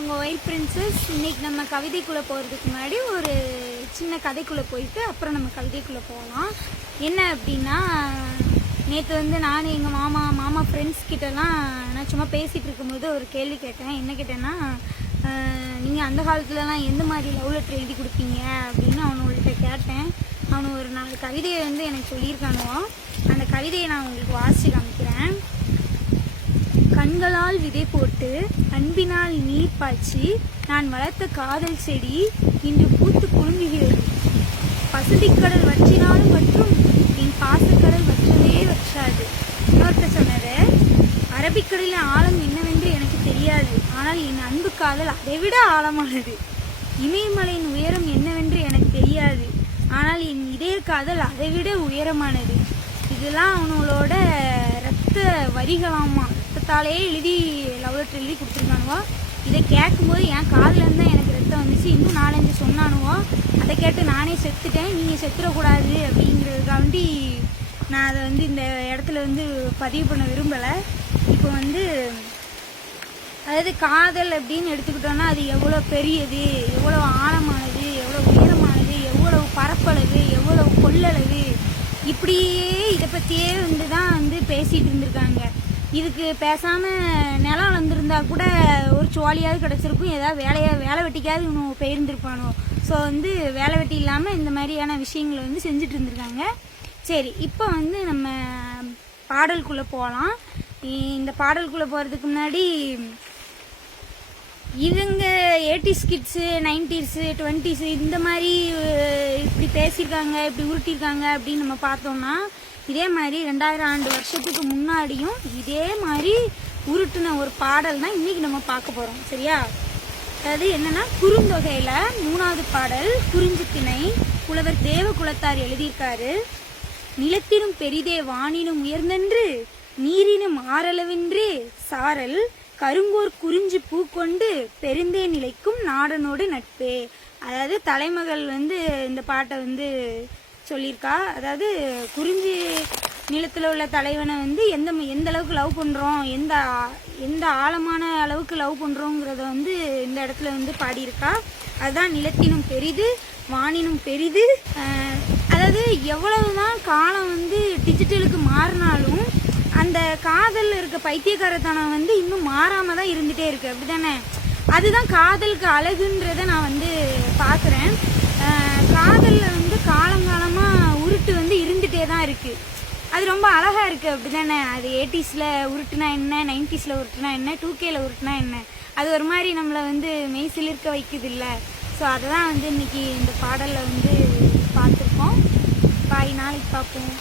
உங்கள் white princess. இன்னைக்கு நம்ம கவிதைக்குள்ளே போகிறதுக்கு முன்னாடி ஒரு சின்ன கதைக்குள்ளே போயிட்டு அப்புறம் நம்ம கவிதைக்குள்ளே போகலாம். என்ன அப்படின்னா, நேற்று வந்து நான் எங்கள் மாமா ஃப்ரெண்ட்ஸ் கிட்டலாம் நான் சும்மா பேசிகிட்டு இருக்கும்போது ஒரு கேள்வி கேட்டேன். என்ன கேட்டேன்னா, நீங்கள் அந்த காலத்துலலாம் எந்த மாதிரி லவ் லெட்டர் எழுதி கொடுப்பீங்க அப்படின்னு அவனுங்கள்ட்ட கேட்டேன். அவனு ஒரு 4 கவிதையை வந்து எனக்கு சொல்லியிருக்கானுவோ. அந்த கவிதையை நான் உங்களுக்கு வாசித்து காமிக்கிறேன். கண்களால் விதை போட்டு அன்பினால் நீர் பாய்ச்சி நான் வளர்த்த காதல் செடி இன்று பூத்து குலுங்குகிறது. பசுதிக்கடல் வற்றினாலும் மற்றும் என் பாசக்கடல் வற்றவே வற்றாது. இன்னொருத்த சொன்னது, அரபிக்கடலின் ஆழம் என்னவென்று எனக்கு தெரியாது, ஆனால் என் அன்பு காதல் அதைவிட ஆழமானது. இமயமலையின் உயரம் என்னவென்று எனக்கு தெரியாது, ஆனால் என் இதய காதல் அதைவிட உயரமானது. இதெல்லாம் அவனோட ரத்த வரிகளாமா, ரத்தத்தாலே எழுதி லவ் லெட்டர் எழுதி கொடுத்துருக்கானுவோ. இதை கேட்கும்போது என் காதுலேருந்து தான் எனக்கு ரத்தம் வந்துச்சு. இன்னும் 4-5 சொன்னானுவோ. அதை கேட்டு நானே செத்துட்டேன், நீங்கள் செத்துடக்கூடாது அப்படிங்கிறதுக்காண்டி நான் அதை வந்து இந்த இடத்துல வந்து பதிவு பண்ண விரும்பலை. இப்போ வந்து அதாவது காதல் அப்படின்னு எடுத்துக்கிட்டோன்னா அது எவ்வளோ பெரியது, எவ்வளோ ஆழமானது, எவ்வளோ உயரமானது, எவ்வளவு பரப்பளவு, எவ்வளவு கொள்ளளவு, இப்படியே இதை பற்றியே வந்து தான் வந்து பேசிகிட்டு இருந்திருக்காங்க. இதுக்கு பேசாமல் நிலம் வந்திருந்தா கூட ஒரு சோழியாவது கிடச்சிருக்கும், ஏதாவது வேலை வெட்டிக்காவது இன்னும் போயிருந்துருப்பானோ. ஸோ வந்து வேலை வெட்டி இல்லாமல் இந்த மாதிரியான விஷயங்களை வந்து செஞ்சுட்டு இருந்திருக்காங்க. சரி, இப்போ வந்து நம்ம பாடலுக்குள்ளே போகலாம். இந்த பாடலுக்குள்ளே போகிறதுக்கு முன்னாடி இவங்க 80s கிட்ஸு, 90s, 20s இந்த மாதிரி இப்படி பேசியிருக்காங்க, இப்படி உருட்டியிருக்காங்க அப்படின்னு நம்ம பார்த்தோம்னா, இதே மாதிரி 2000 ஆண்டு வருஷத்துக்கு முன்னாடியும் இதே மாதிரி உருட்டுன ஒரு பாடல் தான் இன்னைக்கு நம்ம பார்க்க போகிறோம். சரியா? அதாவது என்னன்னா, குறுந்தொகையில் 3வது பாடல் குறிஞ்சி திணை புலவர் தேவகுலத்தார் எழுதியிருக்காரு. நிலத்தினும் பெரிதே வானினும் உயர்ந்தென்று நீரினும் ஆறளவென்று சாரல் கருங்கோர் குறிஞ்சி பூ கொண்டு பெருந்தே நிலைக்கும் நாடனோடு நட்பே. அதாவது தலைமகள் வந்து இந்த பாட்டை வந்து சொல்லியிருக்கா. அதாவது குறிஞ்சி நிலத்தில் உள்ள தலைவனை வந்து எந்த அளவுக்கு லவ் பண்ணுறோம், எந்த ஆழமான அளவுக்கு லவ் பண்ணுறோங்கிறத வந்து இந்த இடத்துல வந்து பாடியிருக்கா. அதுதான் நிலத்தினும் பெரிது வானினும் பெரிது. அதாவது எவ்வளவுதான் காலம் வந்து டிஜிட்டலுக்கு மாறினாலும் அந்த காதல் இருக்க பைத்தியக்காரத்தனம் வந்து இன்னும் மாறாம தான் இருந்துகிட்டே இருக்கு. அப்படிதானே? அதுதான் காதலுக்கு அழகுன்றதை நான் வந்து பார்க்குறேன். காதலில் வந்து காலங்காலமாக உருட்டு வந்து இருந்துகிட்டே தான் இருக்குது. அது ரொம்ப அழகாக இருக்குது. அப்படிதானே? அது 80s உருட்டுனா என்ன, 90s உருட்டுனா என்ன, 2K உருட்டுனா என்ன, அது ஒரு மாதிரி நம்மளை வந்து மெய் சிலிர்க்க வைக்குது இல்லை? ஸோ அதை தான் வந்து இன்னைக்கு இந்த பாடலில் வந்து பார்த்துருக்கோம். பாய், நாளைக்கு பார்ப்போம்.